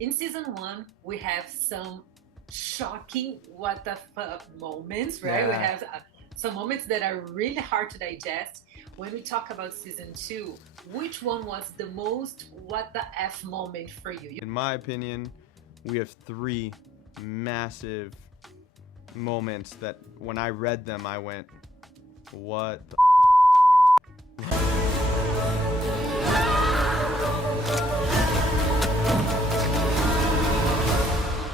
In season one, we have some shocking what the fuck moments, right? We Yeah. have some moments that are really hard to digest. When we talk about season two, which one was the most what the F moment for you? In my opinion, we have three massive moments that when I read them, I went, what the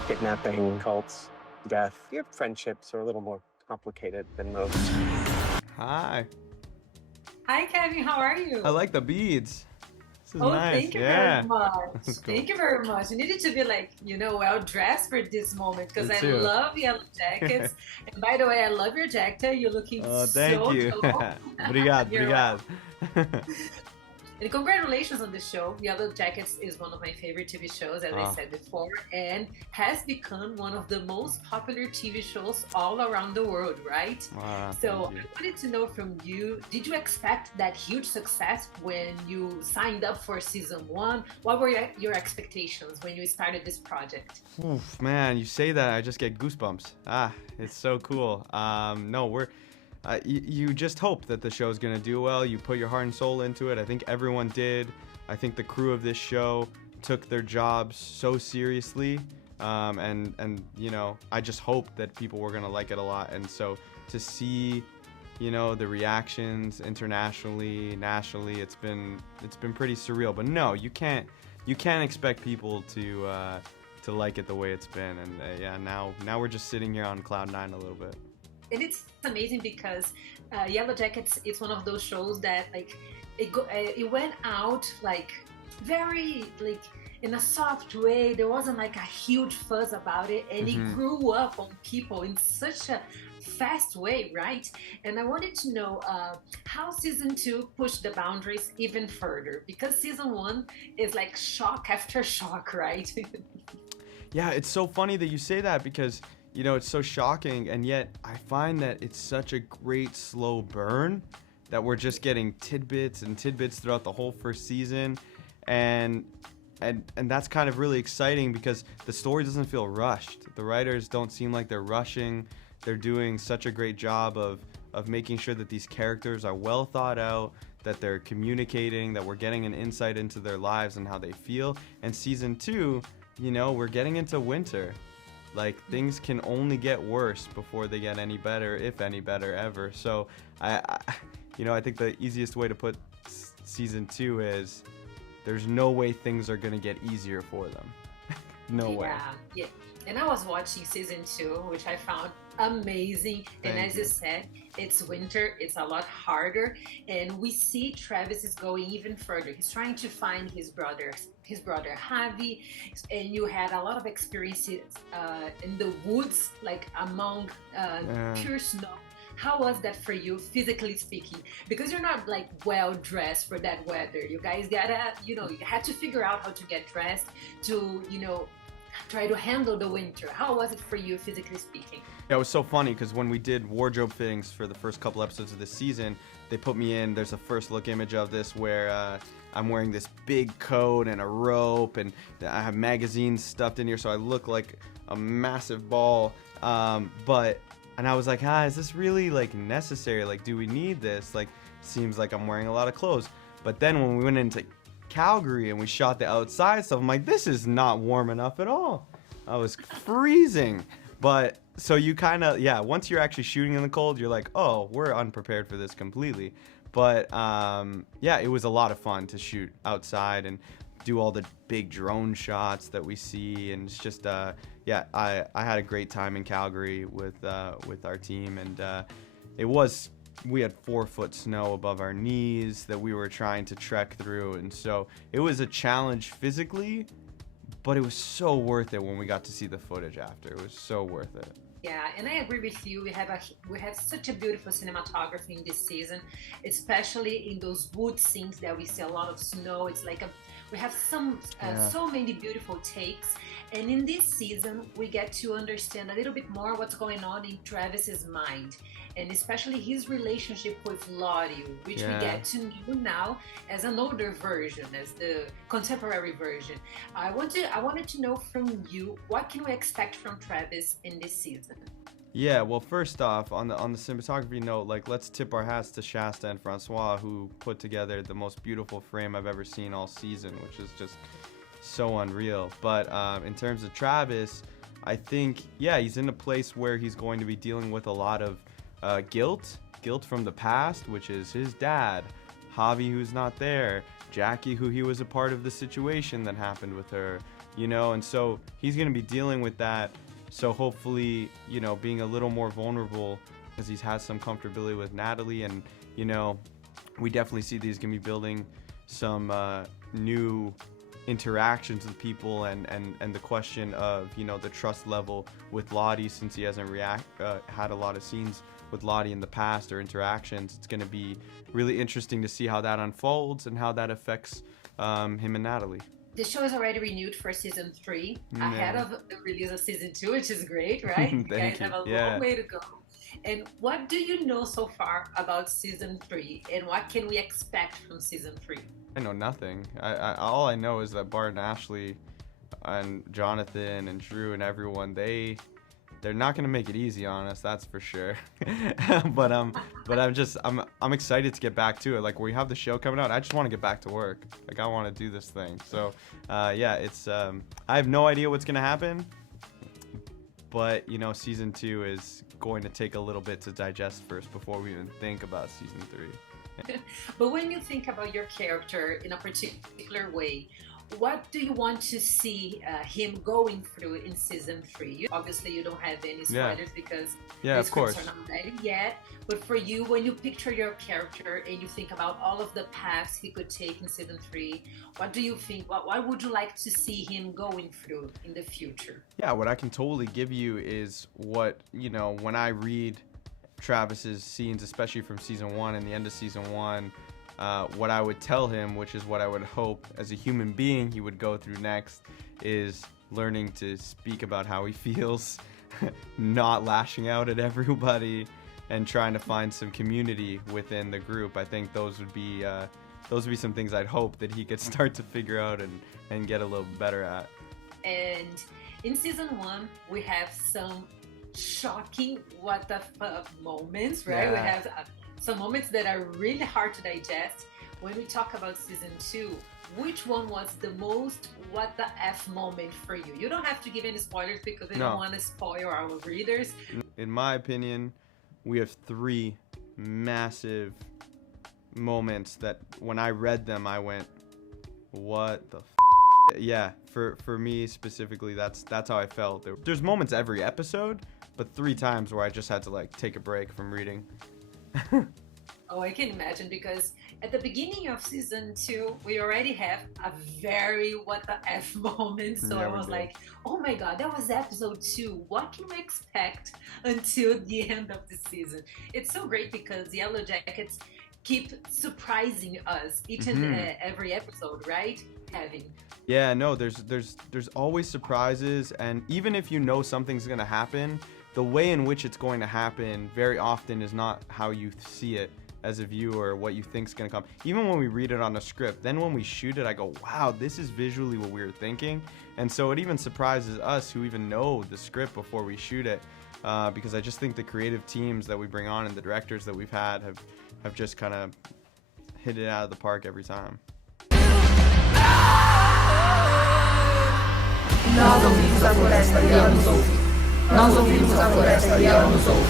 Kidnapping, cults, death. Your friendships are a little more complicated than most. Hi. Hi, Kevin, how are you? I like the beads. This is Oh, nice. thank you Yeah. very much. That's cool. Thank you very much. You needed to be like, well dressed for this moment because Me I too. love yellow jackets. And by the way, I love your jacket. You're looking Oh, thank so you. dope. Obrigado, You're obrigado. And congratulations on the show. Yellowjackets is one of my favorite TV shows, as I Oh. said before, and has become one of the most popular TV shows all around the world, right? Wow, So thank you. I wanted to know from you, did you expect that huge success when you signed up for season one? What were your expectations when you started this project? Oof, man, you say that, I just get goosebumps. It's so cool. No, you just hope that the show's gonna do well. You put your heart and soul into it. I think everyone did. I think the crew of this show took their jobs so seriously, and I just hoped that people were gonna like it a lot. And so to see, the reactions internationally, nationally, it's been pretty surreal. But no, you can't expect people to like it the way it's been. And yeah, now we're just sitting here on cloud nine a little bit. And it's amazing because Yellowjackets is one of those shows that it went out like very like in a soft way. There wasn't like a huge fuss about it, and it grew up on people in such a fast way, right? And I wanted to know how season two pushed the boundaries even further, because season one is like shock after shock, right? Yeah, it's so funny that you say that because it's so shocking, and yet I find that it's such a great slow burn that we're just getting tidbits and tidbits throughout the whole first season, and that's kind of really exciting because the story doesn't feel rushed. The writers don't seem like they're rushing. They're doing such a great job of making sure that these characters are well thought out, that they're communicating, that we're getting an insight into their lives and how they feel. And season two, we're getting into winter. Like, things can only get worse before they get any better, if any better ever. So I think the easiest way to put season two is there's no way things are gonna get easier for them. No way. Yeah. And I was watching season two, which I found amazing. And Thank as you you. said, it's winter, it's a lot harder. And we see Travis is going even further. He's trying to find his brother Javi. And you had a lot of experiences in the woods, like among pure snow. How was that for you, physically speaking? Because you're not like well dressed for that weather. You guys gotta, you had to figure out how to get dressed to, try to handle the winter. How was it for you, physically speaking? Yeah, it was so funny because when we did wardrobe fittings for the first couple episodes of this season, they put me in. There's a first look image of this where I'm wearing this big coat and a rope, and I have magazines stuffed in here, so I look like a massive ball. And I was like, is this really like necessary? Like, do we need this? Like, seems like I'm wearing a lot of clothes. But then when we went into Calgary and we shot the outside stuff, I'm like, this is not warm enough at all. I was freezing. But so you kind of, once you're actually shooting in the cold, you're like, oh, we're unprepared for this completely. But it was a lot of fun to shoot outside and do all the big drone shots that we see, and it's just I had a great time in Calgary with our team, and we had 4-foot snow above our knees that we were trying to trek through, and so it was a challenge physically, but it was so worth it when we got to see the footage after. It was so worth it. Yeah, and I agree with you. We have such a beautiful cinematography in this season, especially in those wood scenes that we see a lot of snow. It's like We have so many beautiful takes, and in this season we get to understand a little bit more what's going on in Travis's mind, and especially his relationship with Lottie, which we get to know now as an older version, as the contemporary version. I wanted to know from you, what can we expect from Travis in this season? Yeah, well, first off, on the cinematography note, like, let's tip our hats to Shasta and Francois, who put together the most beautiful frame I've ever seen all season, which is just so unreal. But in terms of Travis, I think, he's in a place where he's going to be dealing with a lot of guilt from the past, which is his dad, Javi, who's not there, Jackie, who he was a part of the situation that happened with her, and so he's going to be dealing with that. So hopefully, being a little more vulnerable, because he's had some comfortability with Natalie, and, we definitely see these going to be building some new interactions with people, and the question of, the trust level with Lottie, since he hasn't had a lot of scenes with Lottie in the past or interactions. It's going to be really interesting to see how that unfolds and how that affects him and Natalie. The show is already renewed for season 3, ahead of the release of season 2, which is great, right? You guys have a long way to go. And what do you know so far about season 3, and what can we expect from season 3? I know nothing. All I know is that Bart and Ashley and Jonathan and Drew and everyone, they're not gonna make it easy on us, that's for sure. but I'm excited to get back to it. Like, we have the show coming out, I just want to get back to work. Like, I want to do this thing. So it's I have no idea what's gonna happen, but season 2 is going to take a little bit to digest first before we even think about season 3. But when you think about your character in a particular way, what do you want to see him going through in season 3? Obviously, you don't have any spoilers because the scripts are not ready yet. But for you, when you picture your character and you think about all of the paths he could take in season 3, what do you think? What would you like to see him going through in the future? Yeah, what I can totally give you is what, when I read Travis's scenes, especially from season 1 and the end of season 1, what I would tell him, which is what I would hope as a human being he would go through next, is learning to speak about how he feels, not lashing out at everybody, and trying to find some community within the group. I think those would be some things I'd hope that he could start to figure out and get a little better at. And in season 1, we have some shocking what the fuck moments, right? Yeah. We have some moments that are really hard to digest. When we talk about season 2, which one was the most what the F moment for you? You don't have to give any spoilers because we don't want to spoil our readers. In my opinion, we have 3 massive moments that when I read them, I went, what the f-? Yeah, for me specifically, that's how I felt. There's moments every episode, but 3 times where I just had to take a break from reading. Oh, I can imagine, because at the beginning of season 2, we already have a very what the F moment. So I was like, oh my God, that was episode 2. What can we expect until the end of the season? It's so great because Yellowjackets keep surprising us each and every episode, right? Yeah, no, there's always surprises, and even if you know something's gonna happen, the way in which it's going to happen very often is not how you see it as a viewer, what you think's going to come. Even when we read it on a script, then when we shoot it, I go, wow, this is visually what we were thinking. And so it even surprises us who even know the script before we shoot it, because I just think the creative teams that we bring on and the directors that we've had have just kind of hit it out of the park every time. Nós ouvimos a floresta e ela nos ouve. Nós ouvimos a floresta e ela nos ouve.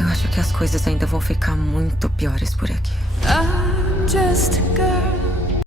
Eu acho que as coisas ainda vão ficar muito piores por aqui. I'm just a girl.